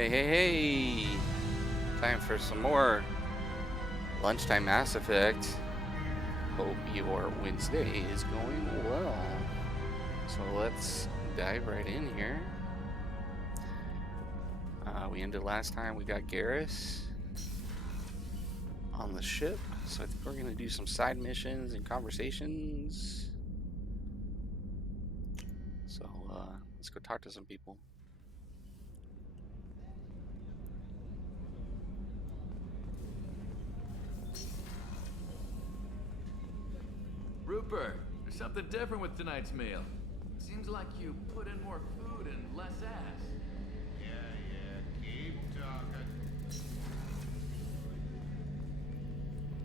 Hey, hey, hey! Time for some more lunchtime Mass Effect. Hope your Wednesday is going well. So let's dive right in here. We ended last time, we got Garrus on the ship. So I think we're going to do some side missions and conversations. So let's go talk to some people. Rupert, there's something different with tonight's meal. Seems like you put in more food and less ass. Yeah, keep talking.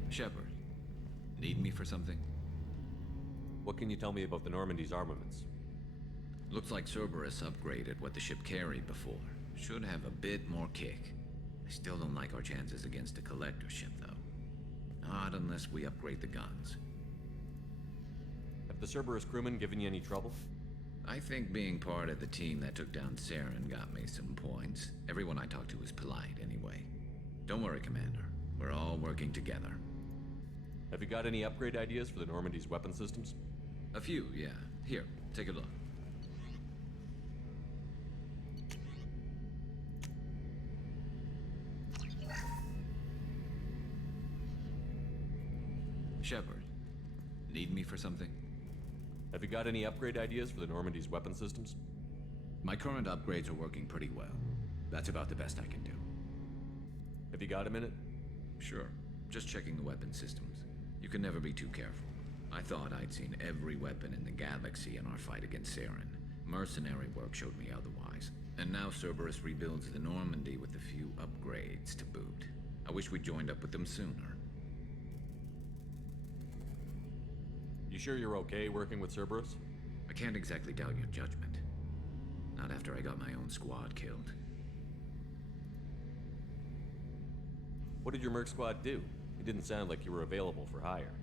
Shepard, need me for something? What can you tell me about the Normandy's armaments? Looks like Cerberus upgraded what the ship carried before. Should have a bit more kick. I still don't like our chances against a collector ship, though. Not unless we upgrade the guns. Have the Cerberus crewmen given you any trouble? I think being part of the team that took down Saren got me some points. Everyone I talked to was polite, anyway. Don't worry, Commander. We're all working together. Have you got any upgrade ideas for the Normandy's weapon systems? A few, yeah. Here, take a look. Shepard, need me for something? Have you got any upgrade ideas for the Normandy's weapon systems? My current upgrades are working pretty well. That's about the best I can do. Have you got a minute? Sure. Just checking the weapon systems. You can never be too careful. I thought I'd seen every weapon in the galaxy in our fight against Saren. Mercenary work showed me otherwise. And now Cerberus rebuilds the Normandy with a few upgrades to boot. I wish we'd joined up with them sooner. You sure you're okay working with Cerberus? I can't exactly doubt your judgment. Not after I got my own squad killed. What did your merc squad do? It didn't sound like you were available for hire.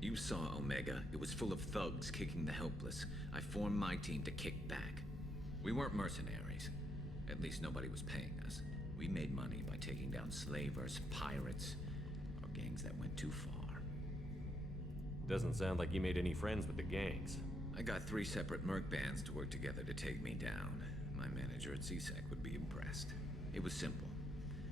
You saw Omega. It was full of thugs kicking the helpless. I formed my team to kick back. We weren't mercenaries. At least nobody was paying us. We made money by taking down slavers, pirates, or gangs that went too far. Doesn't sound like you made any friends with the gangs. I got 3 separate merc bands to work together to take me down. My manager at CSEC would be impressed. It was simple.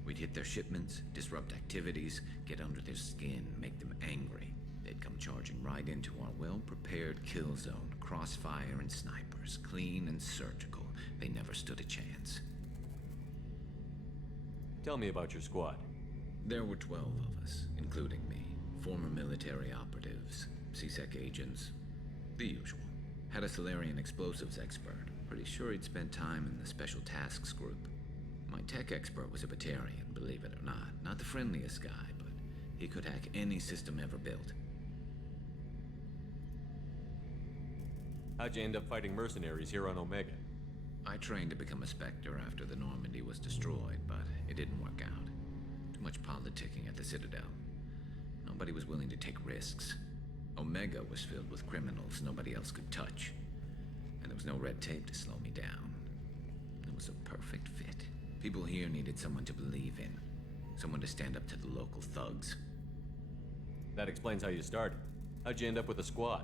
We'd hit their shipments, disrupt activities, get under their skin, make them angry. They'd come charging right into our well-prepared kill zone, crossfire and snipers, clean and surgical. They never stood a chance. Tell me about your squad. There were 12 of us, including me. Former military operatives, CSEC agents, the usual. Had a Solarian explosives expert. Pretty sure he'd spent time in the Special Tasks Group. My tech expert was a Batarian, believe it or not. Not the friendliest guy, but he could hack any system ever built. How'd you end up fighting mercenaries here on Omega? I trained to become a Spectre after the Normandy was destroyed, but it didn't work out. Too much politicking at the Citadel. Nobody was willing to take risks. Omega was filled with criminals nobody else could touch. And there was no red tape to slow me down. It was a perfect fit. People here needed someone to believe in. Someone to stand up to the local thugs. That explains how you started. How'd you end up with a squad?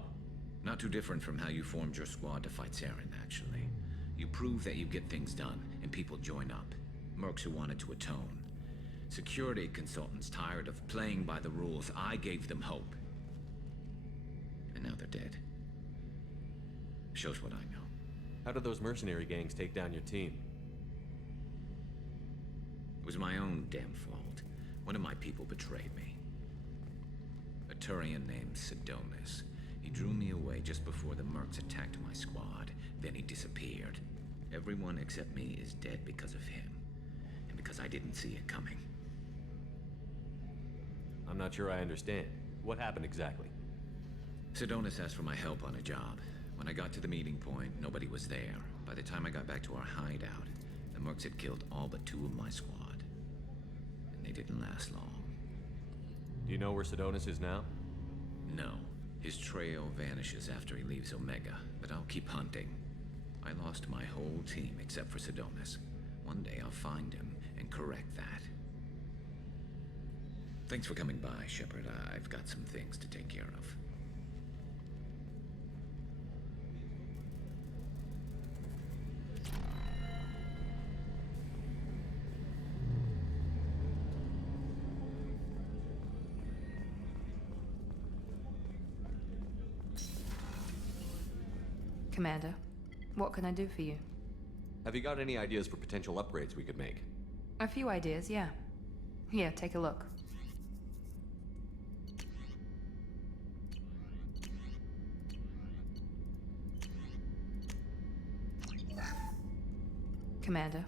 Not too different from how you formed your squad to fight Saren, actually. You prove that you get things done, and people join up. Mercs who wanted to atone. Security consultants tired of playing by the rules. I gave them hope. And now they're dead. Shows what I know. How did those mercenary gangs take down your team? It was my own damn fault. One of my people betrayed me. A Turian named Sidonis. He drew me away just before the mercs attacked my squad. Then he disappeared. Everyone except me is dead because of him. And because I didn't see it coming. I'm not sure I understand. What happened exactly? Sidonis asked for my help on a job. When I got to the meeting point, nobody was there. By the time I got back to our hideout, the mercs had killed all but 2 of my squad. And they didn't last long. Do you know where Sidonis is now? No. His trail vanishes after he leaves Omega, but I'll keep hunting. I lost my whole team except for Sidonis. One day I'll find him and correct that. Thanks for coming by, Shepard. I've got some things to take care of. Commander, what can I do for you? Have you got any ideas for potential upgrades we could make? A few ideas, yeah. Here, take a look. Commander,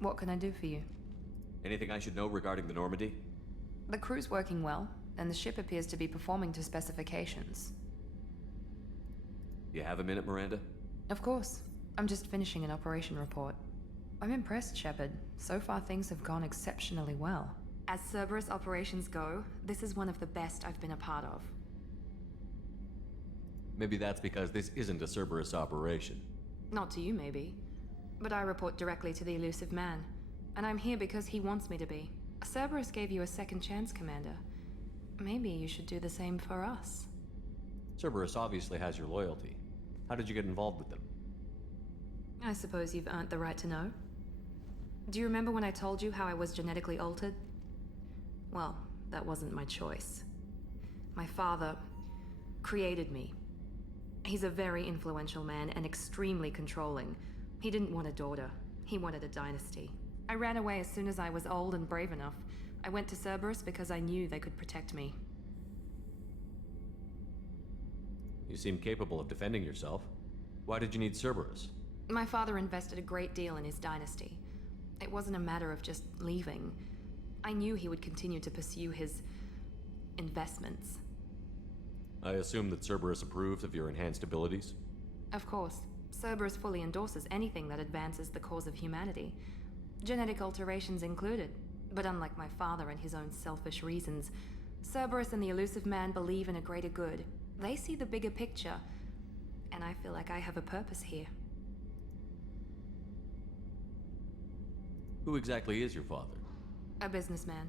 what can I do for you? Anything I should know regarding the Normandy? The crew's working well, and the ship appears to be performing to specifications. You have a minute, Miranda? Of course. I'm just finishing an operation report. I'm impressed, Shepard. So far things have gone exceptionally well. As Cerberus operations go, this is one of the best I've been a part of. Maybe that's because this isn't a Cerberus operation. Not to you, maybe. But I report directly to the elusive man. And I'm here because he wants me to be. Cerberus gave you a second chance, Commander. Maybe you should do the same for us. Cerberus obviously has your loyalty. How did you get involved with them? I suppose you've earned the right to know. Do you remember when I told you how I was genetically altered? Well, that wasn't my choice. My father created me. He's a very influential man and extremely controlling. He didn't want a daughter. He wanted a dynasty. I ran away as soon as I was old and brave enough. I went to Cerberus because I knew they could protect me. You seem capable of defending yourself. Why did you need Cerberus? My father invested a great deal in his dynasty. It wasn't a matter of just leaving. I knew he would continue to pursue his investments. I assume that Cerberus approved of your enhanced abilities? Of course. Cerberus fully endorses anything that advances the cause of humanity. Genetic alterations included. But unlike my father and his own selfish reasons, Cerberus and the elusive man believe in a greater good. They see the bigger picture, and I feel like I have a purpose here. Who exactly is your father? A businessman,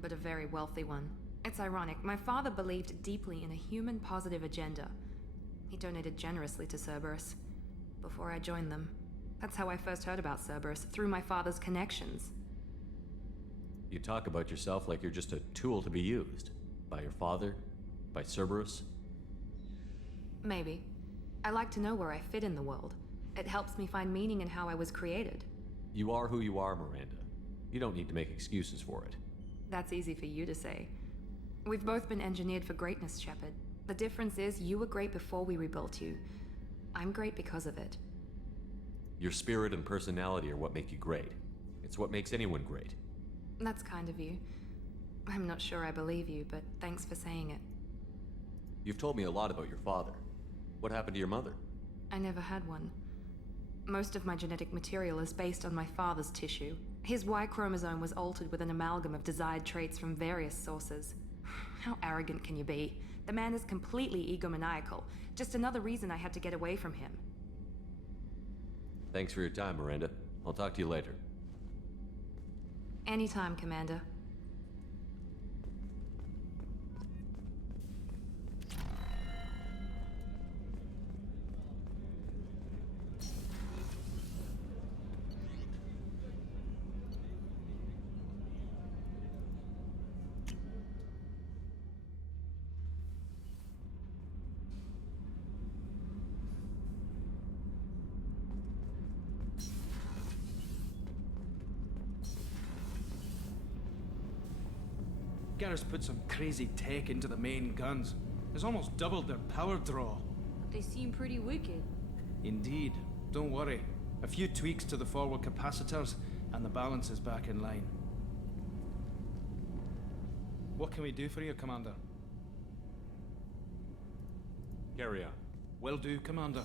but a very wealthy one. It's ironic, my father believed deeply in a human-positive agenda. He donated generously to Cerberus before I joined them. That's how I first heard about Cerberus, through my father's connections. You talk about yourself like you're just a tool to be used. By your father? By Cerberus? Maybe. I like to know where I fit in the world. It helps me find meaning in how I was created. You are who you are, Miranda. You don't need to make excuses for it. That's easy for you to say. We've both been engineered for greatness, Shepard. The difference is you were great before we rebuilt you. I'm great because of it. Your spirit and personality are what make you great. It's what makes anyone great. That's kind of you. I'm not sure I believe you, but thanks for saying it. You've told me a lot about your father. What happened to your mother? I never had one. Most of my genetic material is based on my father's tissue. His Y chromosome was altered with an amalgam of desired traits from various sources. How arrogant can you be? The man is completely egomaniacal. Just another reason I had to get away from him. Thanks for your time, Miranda. I'll talk to you later. Anytime, Commander. Garrus put some crazy tech into the main guns. It's almost doubled their power draw. They seem pretty wicked. Indeed. Don't worry. A few tweaks to the forward capacitors, and the balance is back in line. What can we do for you, Commander? Carry on. Will do, Commander.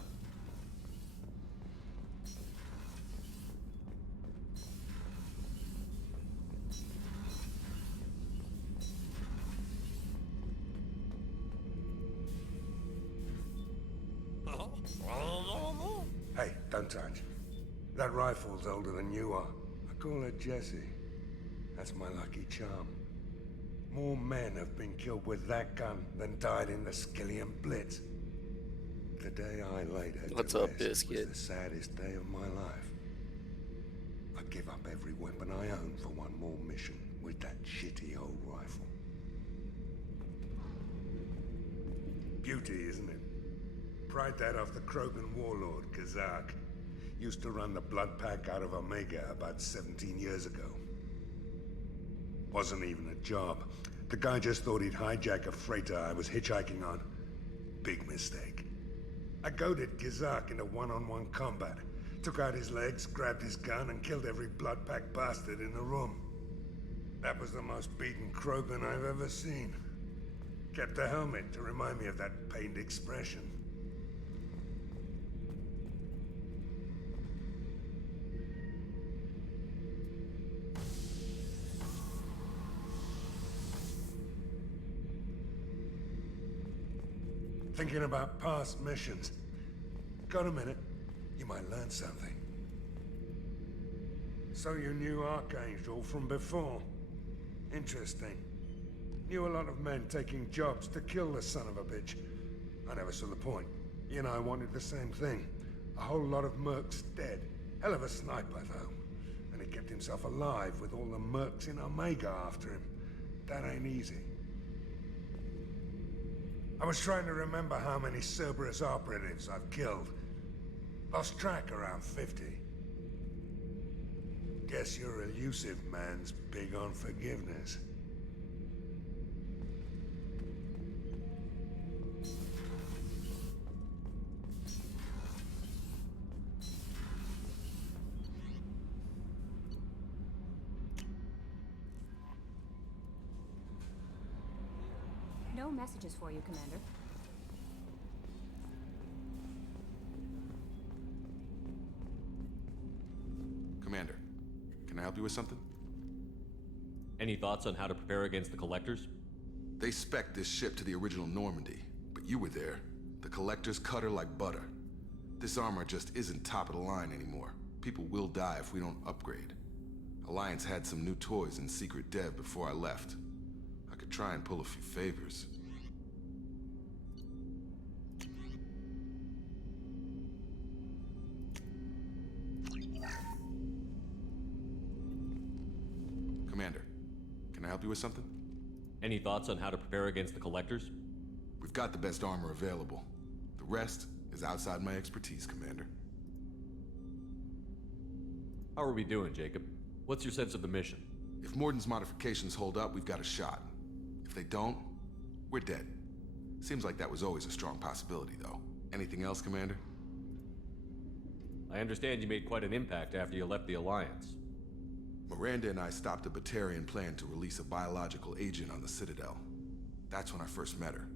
Hey, don't touch. That rifle's older than you are. call her Jessie. That's my lucky charm. More men have been killed with that gun than died in the Skillian Blitz. The day I laid her What's to up, rest Biscuit? was the saddest day of my life. I give up every weapon I own for one more mission with that shitty old rifle. Beauty, isn't it? Pried that off the Krogan warlord, Kazak. Used to run the blood pack out of Omega about 17 years ago. Wasn't even a job. The guy just thought he'd hijack a freighter I was hitchhiking on. Big mistake. I goaded Kazak into one-on-one combat. Took out his legs, grabbed his gun, and killed every blood pack bastard in the room. That was the most beaten Krogan I've ever seen. Kept a helmet to remind me of that pained expression. Thinking about past missions. Got a minute? You might learn something. So you knew Archangel from before? Interesting. Knew a lot of men taking jobs to kill the son of a bitch. I never saw the point. You and I wanted the same thing. A whole lot of mercs dead. Hell of a sniper, though. And he kept himself alive with all the mercs in Omega after him. That ain't easy. I was trying to remember how many Cerberus operatives I've killed. Lost track around 50. Guess your elusive man's big on forgiveness. No messages for you, Commander. Commander, can I help you with something? Any thoughts on how to prepare against the Collectors? They spec'd this ship to the original Normandy, but you were there. The Collectors cut her like butter. This armor just isn't top of the line anymore. People will die if we don't upgrade. Alliance had some new toys in secret dev before I left. I could try and pull a few favors. Commander, can I help you with something? Any thoughts on how to prepare against the Collectors? We've got the best armor available. The rest is outside my expertise, Commander. How are we doing, Jacob? What's your sense of the mission? If Morden's modifications hold up, we've got a shot. If they don't, we're dead. Seems like that was always a strong possibility, though. Anything else, Commander? I understand you made quite an impact after you left the Alliance. Miranda and I stopped a Batarian plan to release a biological agent on the Citadel. That's when I first met her.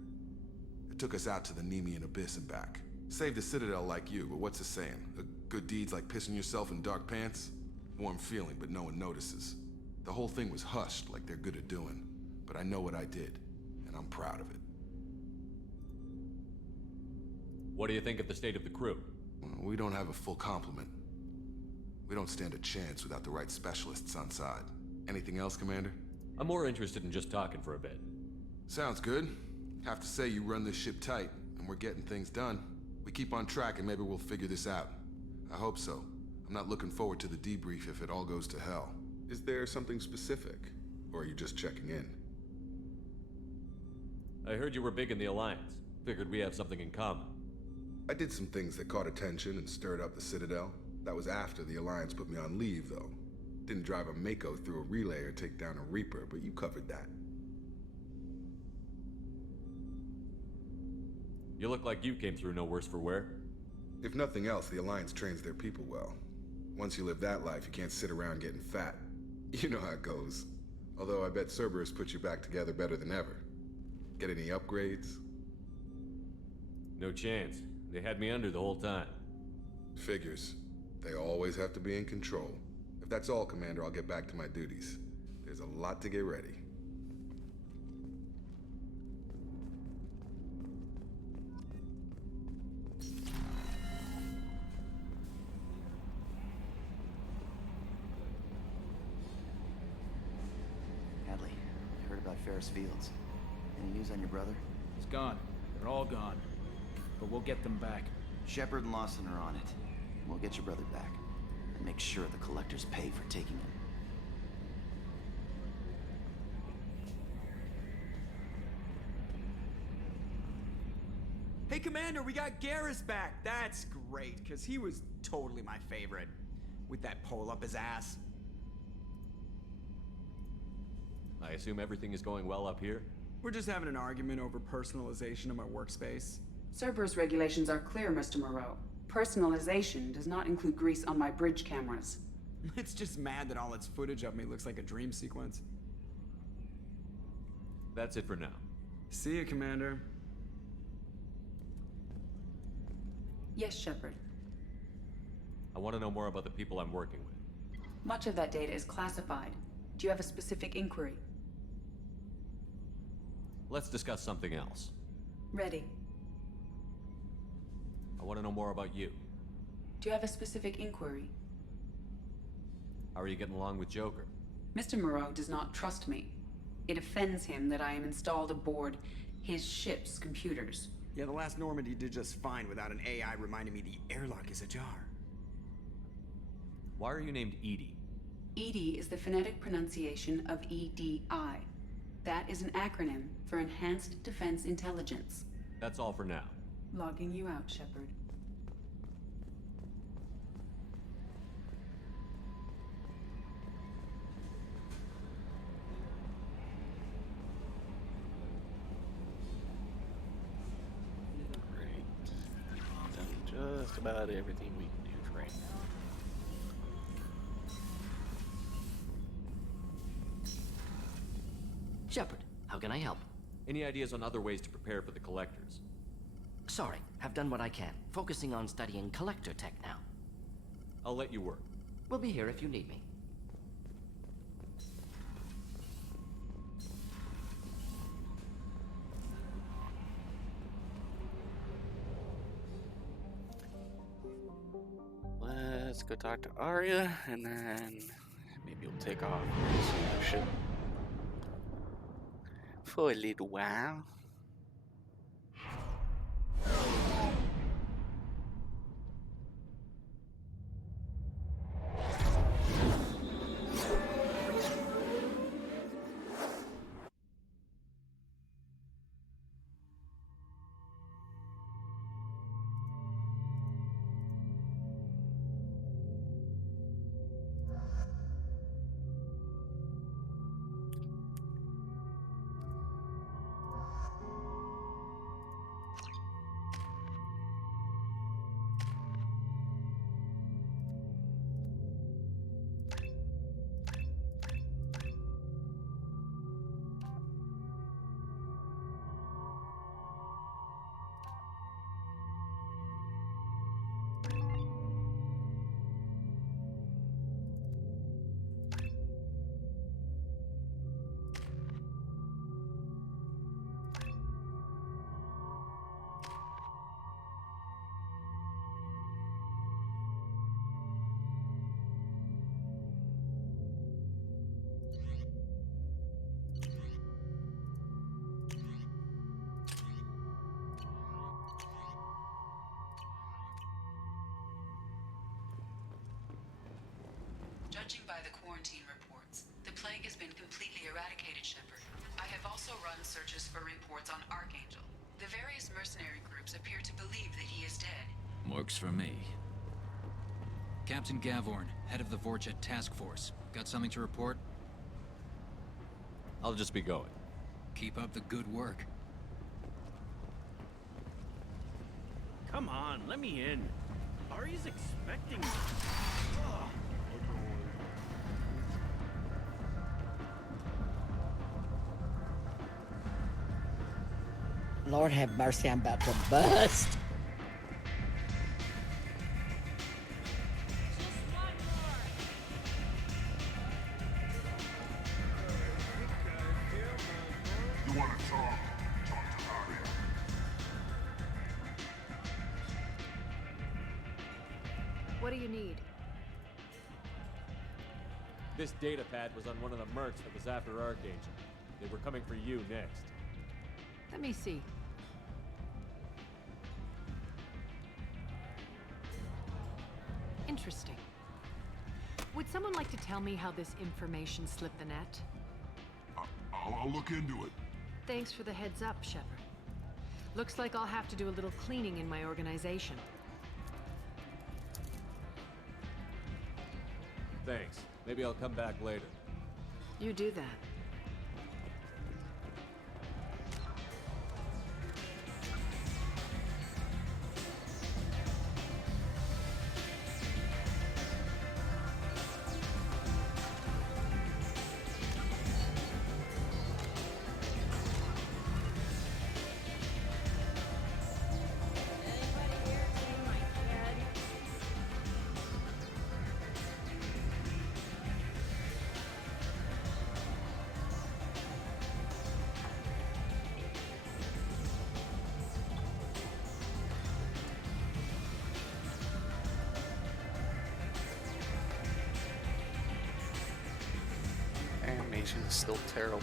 It took us out to the Nemean Abyss and back. Saved the Citadel like you, but what's the saying? A good deed's like pissing yourself in dark pants? Warm feeling, but no one notices. The whole thing was hushed like they're good at doing. But I know what I did, and I'm proud of it. What do you think of the state of the crew? We don't have a full complement. We don't stand a chance without the right specialists on side. Anything else, Commander? I'm more interested in just talking for a bit. Sounds good. Have to say you run this ship tight, and we're getting things done. We keep on track and maybe we'll figure this out. I hope so. I'm not looking forward to the debrief if it all goes to hell. Is there something specific? Or are you just checking in? I heard you were big in the Alliance. Figured we have something in common. I did some things that caught attention and stirred up the Citadel. That was after the Alliance put me on leave, though. Didn't drive a Mako through a relay or take down a Reaper, but you covered that. You look like you came through no worse for wear. If nothing else, the Alliance trains their people well. Once you live that life, you can't sit around getting fat. You know how it goes. Although I bet Cerberus put you back together better than ever. Get any upgrades? No chance. They had me under the whole time. Figures. They always have to be in control. If that's all, Commander, I'll get back to my duties. There's a lot to get ready. Ferris Fields. Any news on your brother? He's gone. They're all gone. But we'll get them back. Shepard and Lawson are on it. We'll get your brother back. And make sure the collectors pay for taking him. Hey, Commander, we got Garrus back. That's great, because he was totally my favorite. With that pole up his ass. I assume everything is going well up here? We're just having an argument over personalization of my workspace. Cerberus regulations are clear, Mr. Moreau. Personalization does not include grease on my bridge cameras. It's just mad that all its footage of me looks like a dream sequence. That's it for now. See you, Commander. Yes, Shepard. I want to know more about the people I'm working with. Much of that data is classified. Do you have a specific inquiry? Let's discuss something else. Ready. I want to know more about you. Do you have a specific inquiry? How are you getting along with Joker? Mr. Moreau does not trust me. It offends him that I am installed aboard his ship's computers. Yeah, the last Normandy did just fine without an AI reminding me the airlock is ajar. Why are you named Edie? EDI is the phonetic pronunciation of EDI. That is an acronym for Enhanced Defense Intelligence. That's all for now. Logging you out, Shepard. Great. Done just about everything we can do right now. Shepard, how can I help? Any ideas on other ways to prepare for the collectors? Sorry, have done what I can. Focusing on studying collector tech now. I'll let you work. We'll be here if you need me. Let's go talk to Arya, and then maybe we'll take off ship for a little while. Judging by the quarantine reports, the plague has been completely eradicated, Shepard. I have also run searches for reports on Archangel. The various mercenary groups appear to believe that he is dead. Works for me. Captain Gavorn, head of the Vorjet Task Force. Got something to report? I'll just be going. Keep up the good work. Come on, let me in. Ari's expecting me. Ugh. Lord have mercy, I'm about to bust. You want to talk? Talk to Arya. What do you need? This data pad was on one of the mercs that was after Archangel. They were coming for you next. Let me see. Interesting. Would someone like to tell me how this information slipped the net? I'll look into it. Thanks for the heads up, Shepard. Looks like I'll have to do a little cleaning in my organization. Thanks. Maybe I'll come back later. You do that. Animation is still terrible.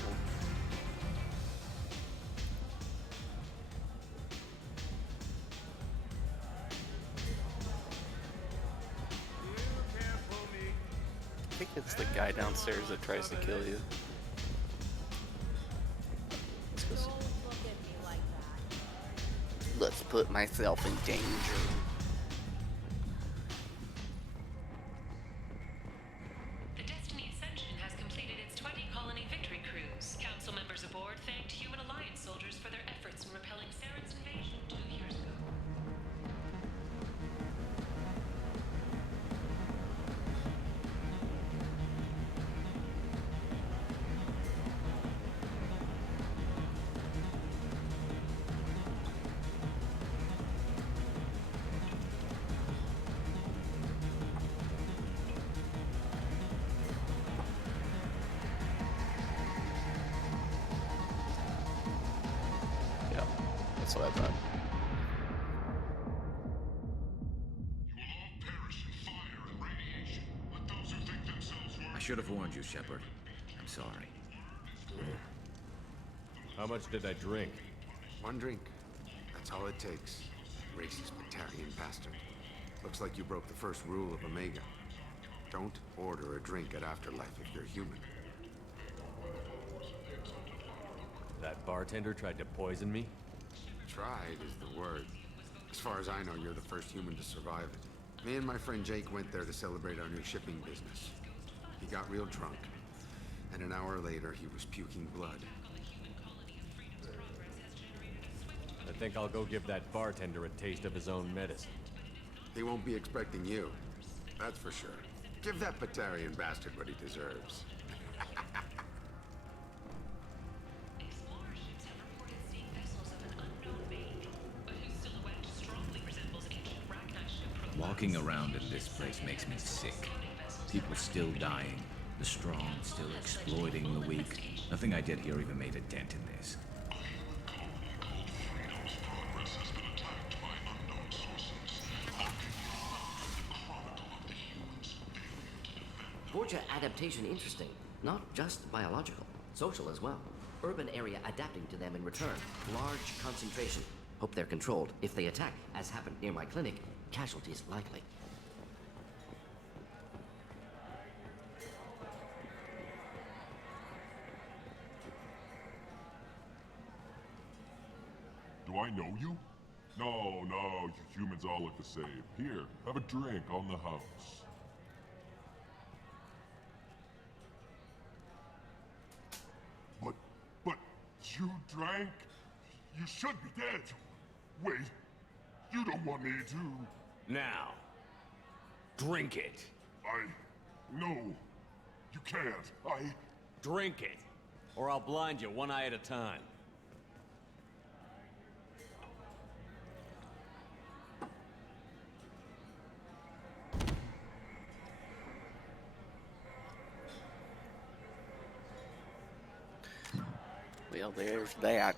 I think it's the guy downstairs that tries to kill you. Let's go see. Let's put myself in danger. The Destiny Ascension has completed its 20-colony victory cruise. Council members aboard thanked Human Alliance soldiers for their efforts in repelling Saren's invasion 2 years ago. That's what I thought. I should have warned you, Shepard. I'm sorry. How much did I drink? One drink. That's all it takes. Racist Batarian bastard. Looks like you broke the first rule of Omega. Don't order a drink at Afterlife if you're human. That bartender tried to poison me? Tried is the word. As far as I know, you're the first human to survive it. Me and my friend Jake went there to celebrate our new shipping business. He got real drunk, and an hour later he was puking blood. I think I'll go give that bartender a taste of his own medicine. He won't be expecting you. That's for sure. Give that Batarian bastard what he deserves. Walking around in this place makes me sick. People still dying. The strong still exploiting the weak. Nothing I did here even made a dent in this. Borgia adaptation interesting. Not just biological, social as well. Urban area adapting to them in return. Large concentration. Hope they're controlled. If they attack, as happened near my clinic, casualties likely. Do I know you? No, you humans all look the same. Here, have a drink on the house. But you drank? You should be dead. Wait, you don't want me to... Now, drink it. No, you can't. Drink it, or I'll blind you one eye at a time. Well, there's that.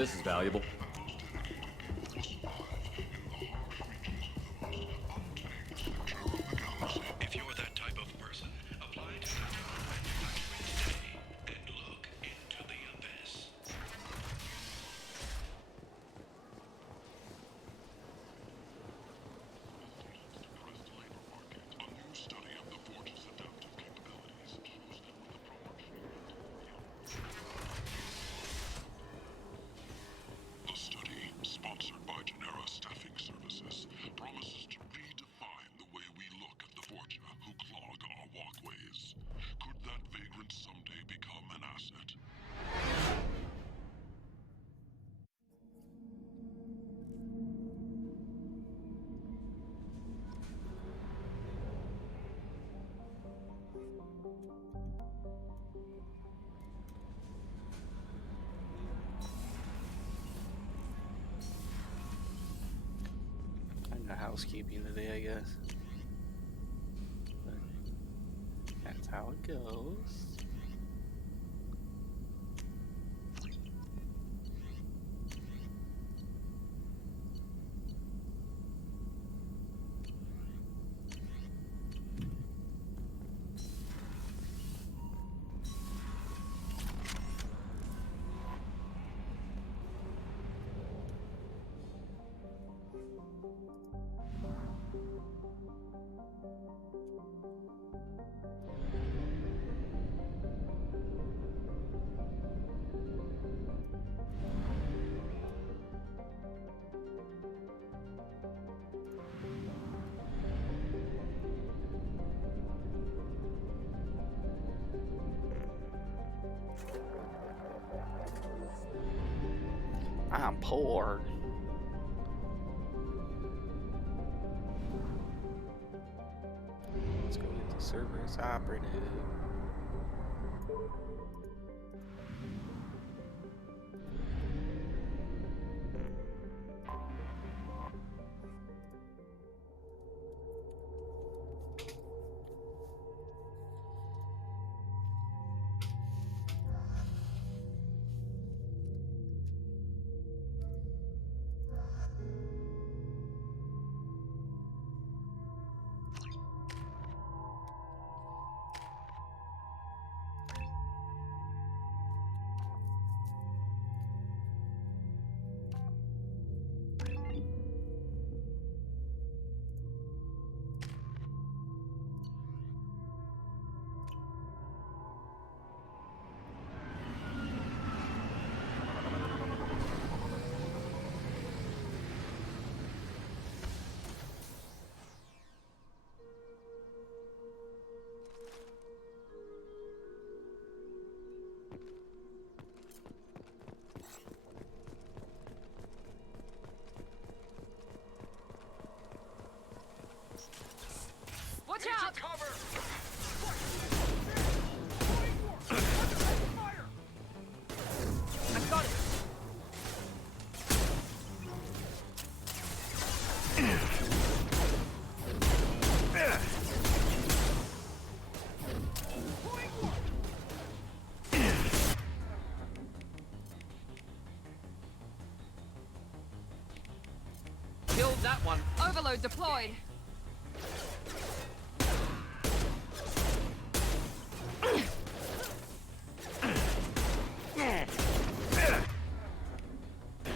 This is valuable. If you're that type of person, apply to today and look into the abyss. The study, sponsored by Genera Staffing Services, promises to redefine the way we look at the Forja who clog our walkways. Could that vagrant someday become an asset? Kind of housekeeping today, I guess. But that's how it goes. I'm poor. Let's go get the Cerberus operative. Watch out! Cover! I've got it! Killed that one. Overload deployed!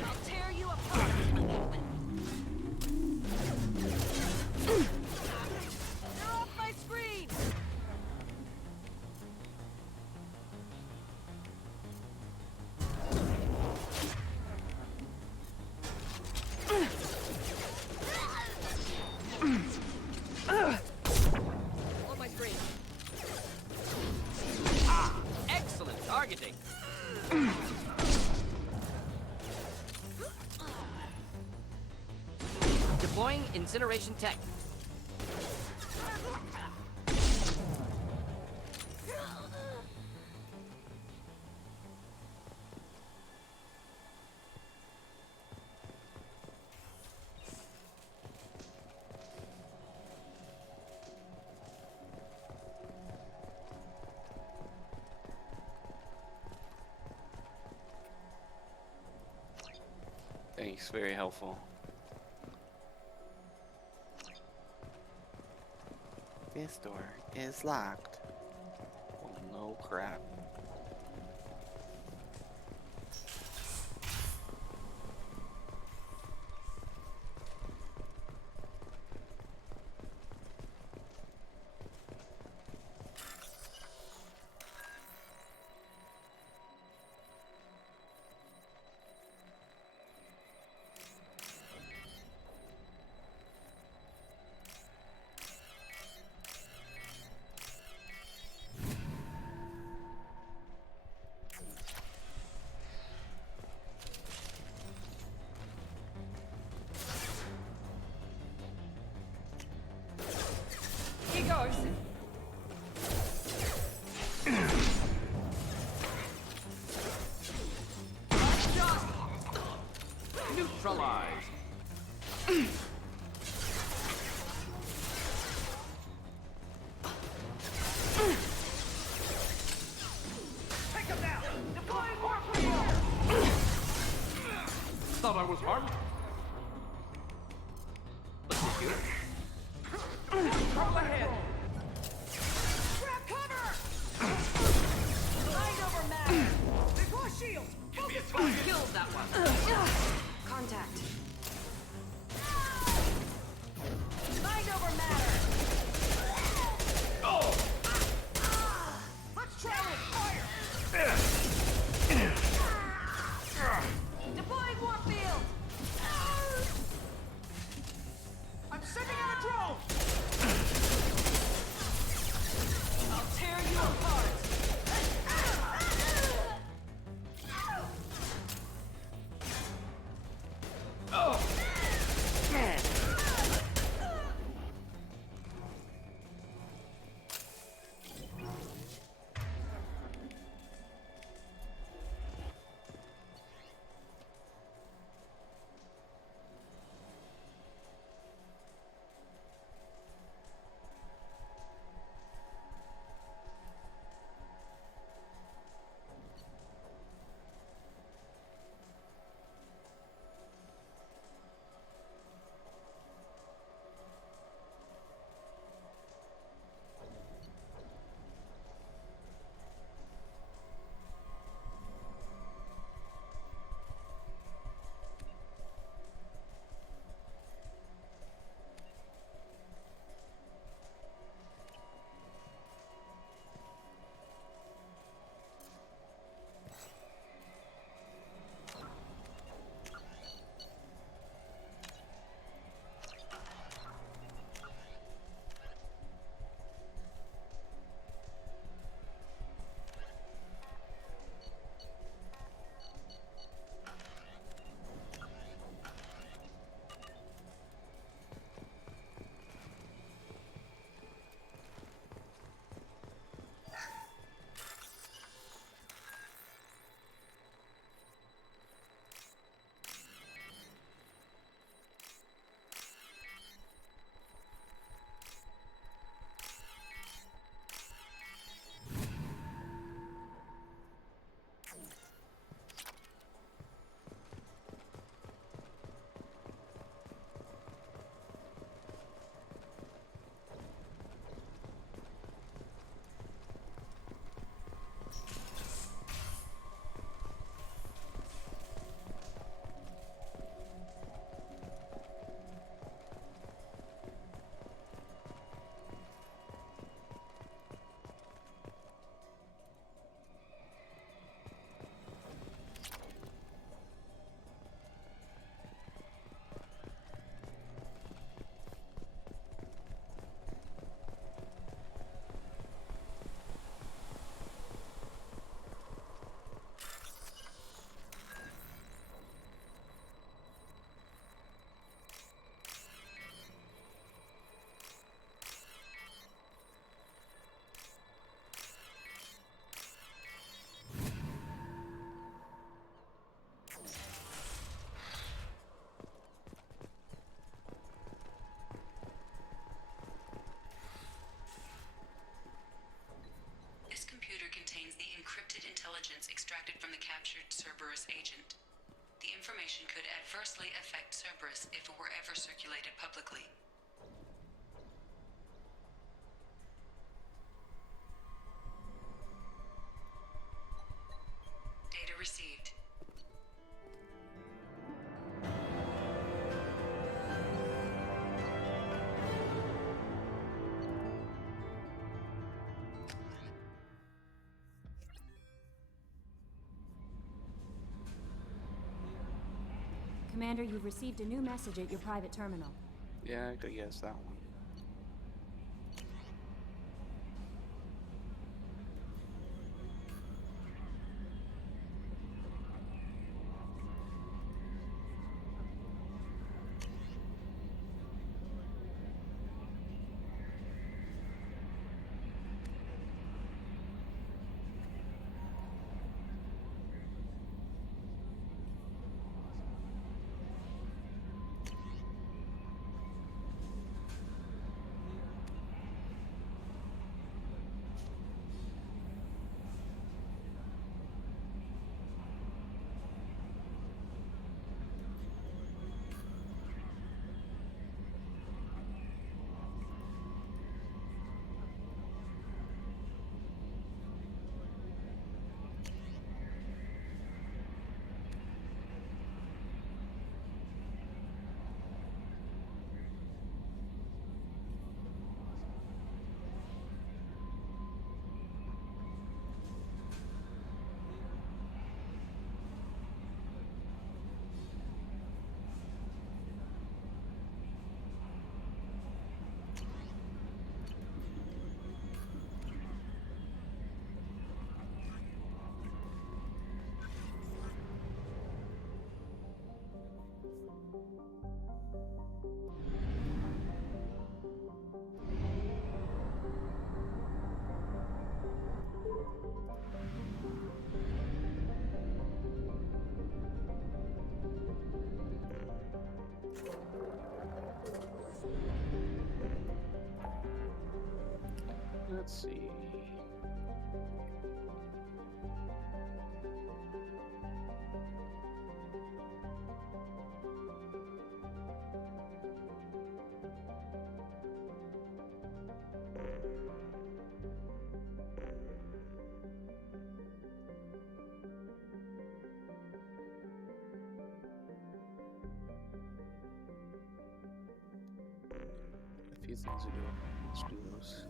I'll tear you apart! You're off my screen! On my screen. Ah, excellent targeting. Deploying incineration tech. Thanks, very helpful. This door is locked. Well, no crap. Here goes. Neutralized. Take him down! Deploying warp wheel! Thought I was harmed. Let's do it. Control ahead! Grab cover! Mind over matter! Deploy shield! Focus! Kills that one. Contact. Mind over matter! Let's try it! Fire! Deploying warp field! I'm sending out a drone! I'll tear you apart! This computer contains the encrypted intelligence extracted from the captured Cerberus agent. The information could adversely affect Cerberus if it were ever circulated publicly. Data received. Commander, you've received a new message at your private terminal. Yeah, I could guess that one. Let's see. A few things to do. Let's do those.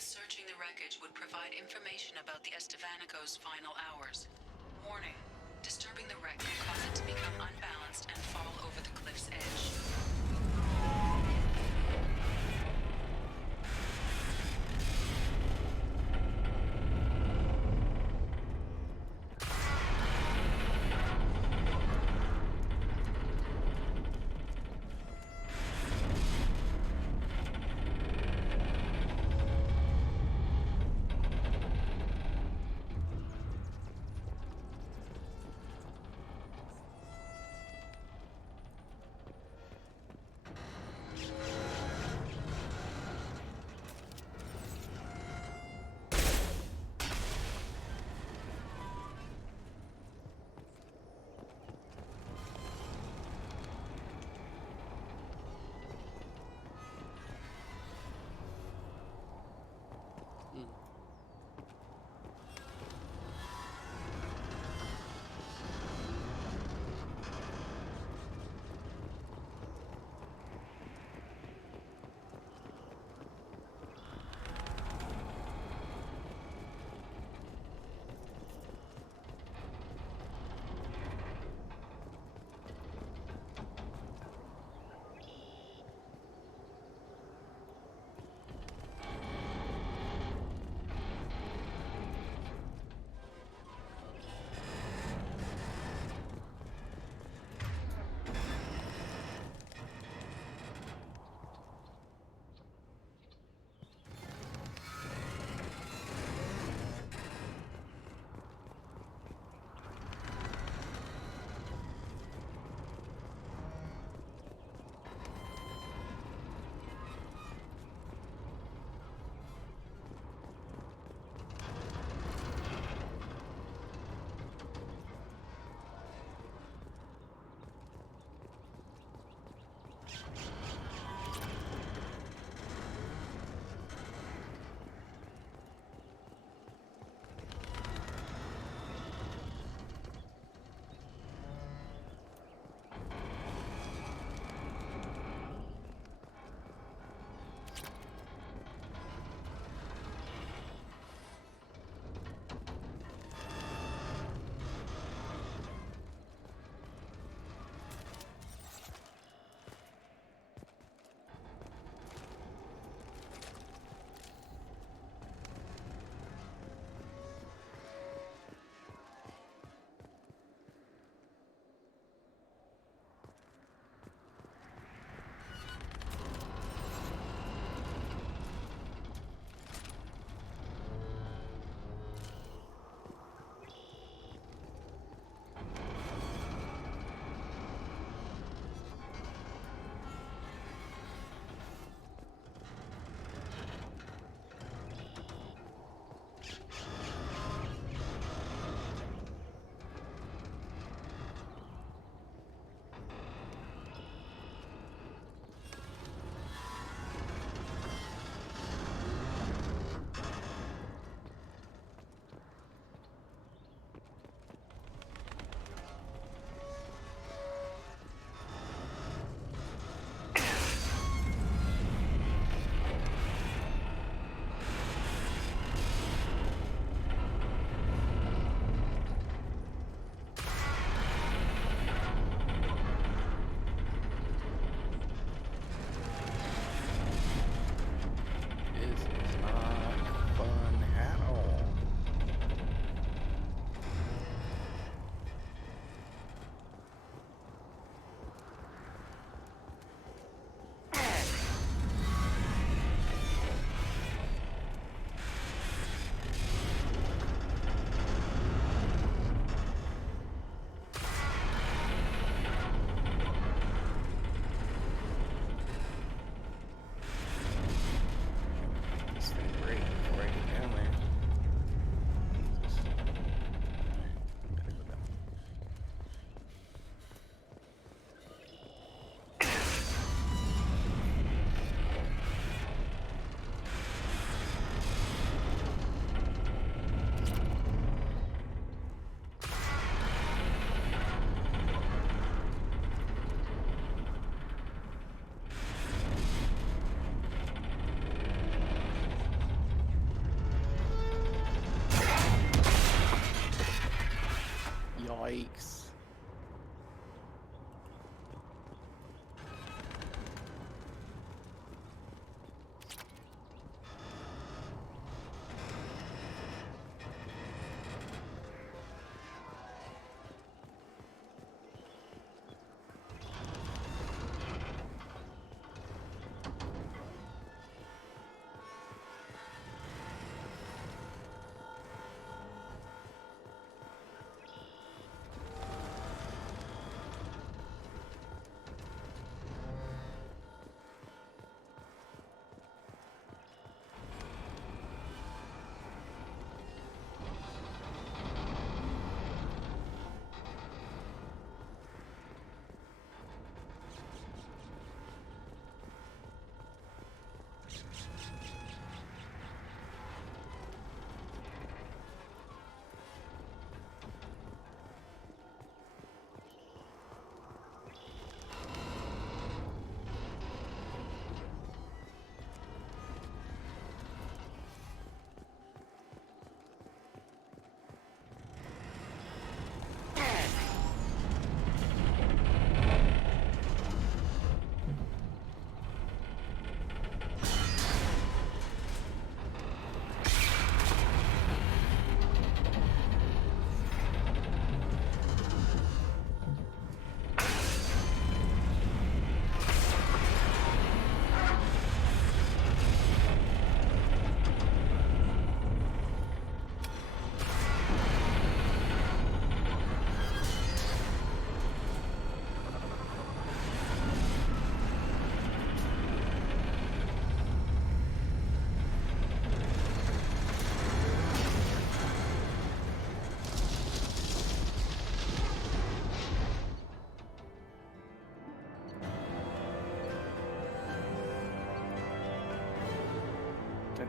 Searching the wreckage would provide information about the Estevanico's final hours. Warning: disturbing the wreck could cause it to become unbalanced and fall over the cliff's edge.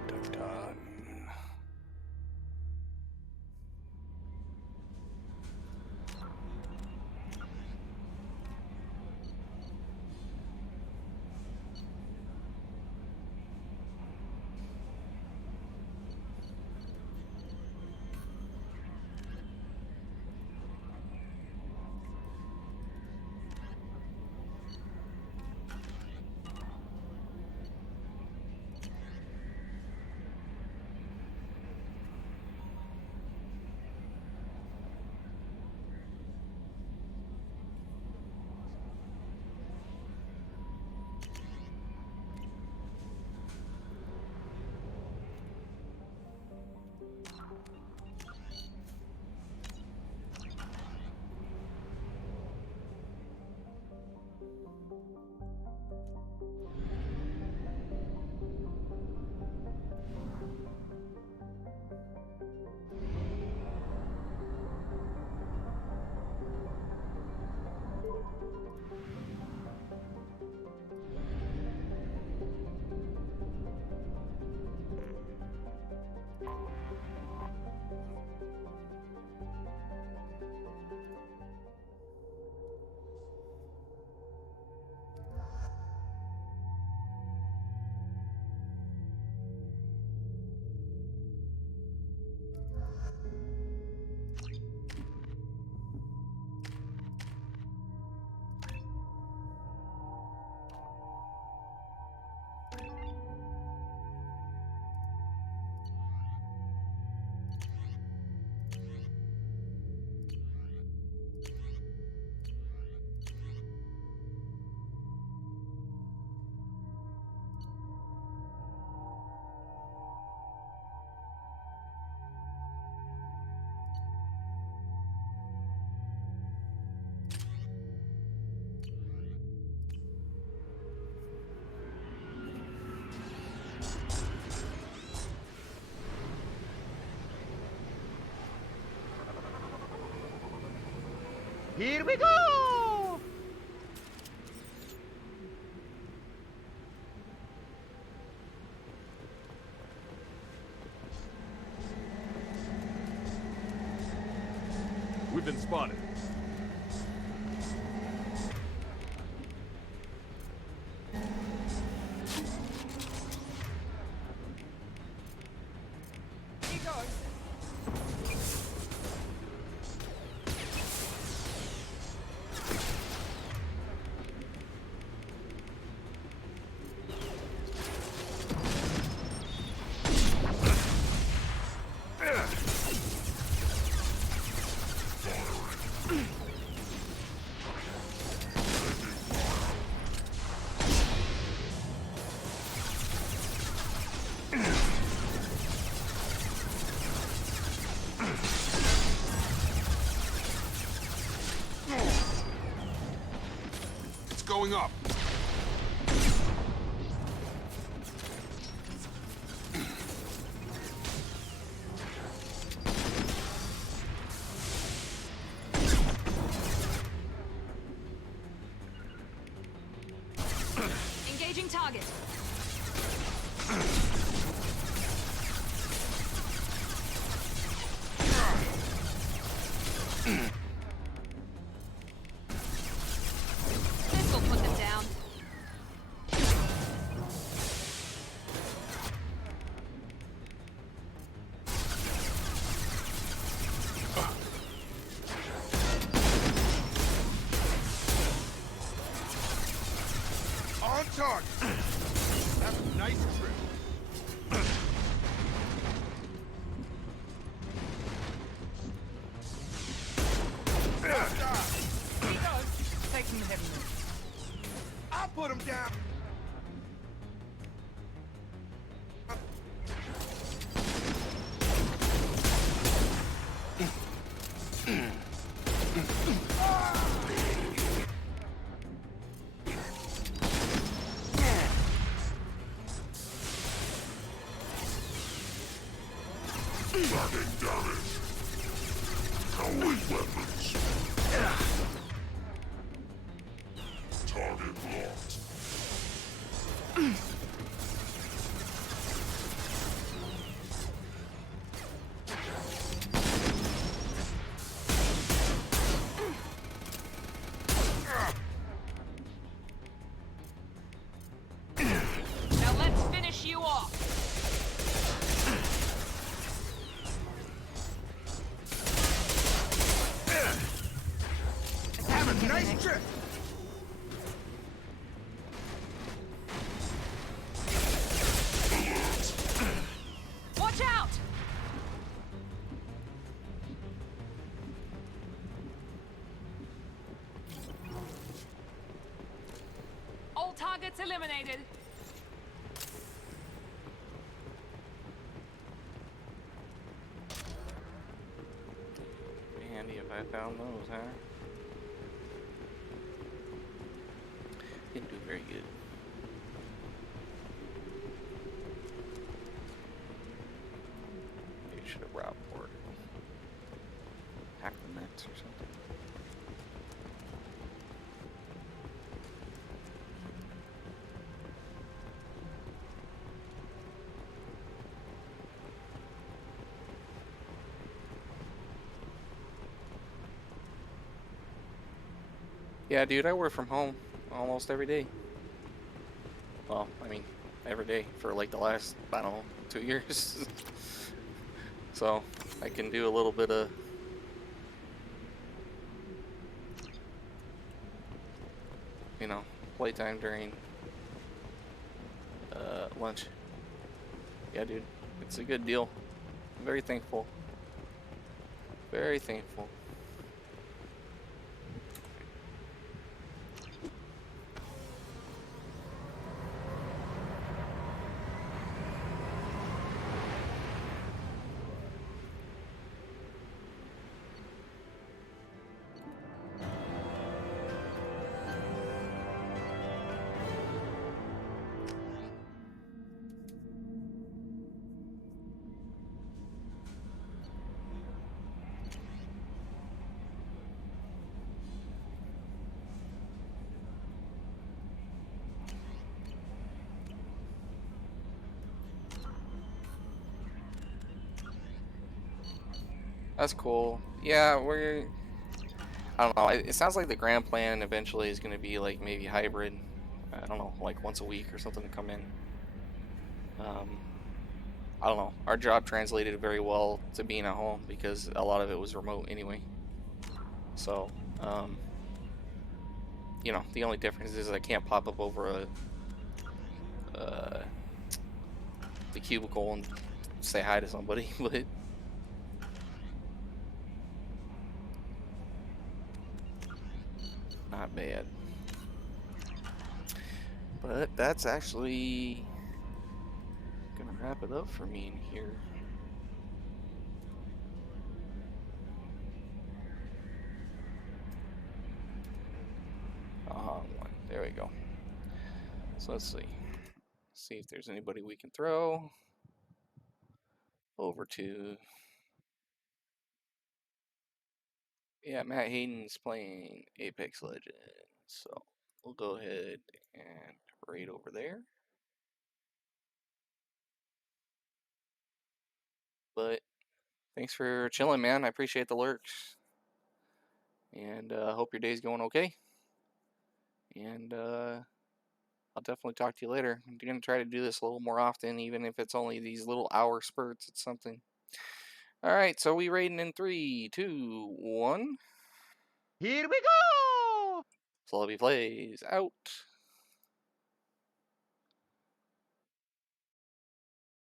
dun, dun. Here we go! We've been spotted. He goes. It's going up. Engaging target. This will put them down. On target. That's a nice trip. He goes. Take some heavy moves. I'll put him down. Tagging damage. Cowling weapons. Target locked. off! Have a nice trip! Watch out! All targets eliminated. Be handy if I found those, huh? Didn't do very good. Maybe should have robbed or hacked the nets or something. Yeah, dude, I work from home almost every day. Well, I mean, every day for like the last, I don't know, 2 years. So I can do a little bit of playtime during lunch. Yeah, dude, it's a good deal. I'm very thankful. Very thankful. That's cool. Yeah, I don't know. It sounds like the grand plan eventually is going to be like maybe hybrid. I don't know, like once a week or something to come in. I don't know. Our job translated very well to being at home because a lot of it was remote anyway. So, the only difference is I can't pop up over the cubicle and say hi to somebody, but not bad. But that's actually gonna wrap it up for me in here. There we go. So let's see if there's anybody we can throw over to. Yeah, Matt Hayden's playing Apex Legends, so we'll go ahead and raid over there. But thanks for chilling, man. I appreciate the lurks, and hope your day's going okay. And I'll definitely talk to you later. I'm gonna try to do this a little more often, even if it's only these little hour spurts. It's something. All right, so we raiding in 3, 2, 1. Here we go! Sollabe plays out.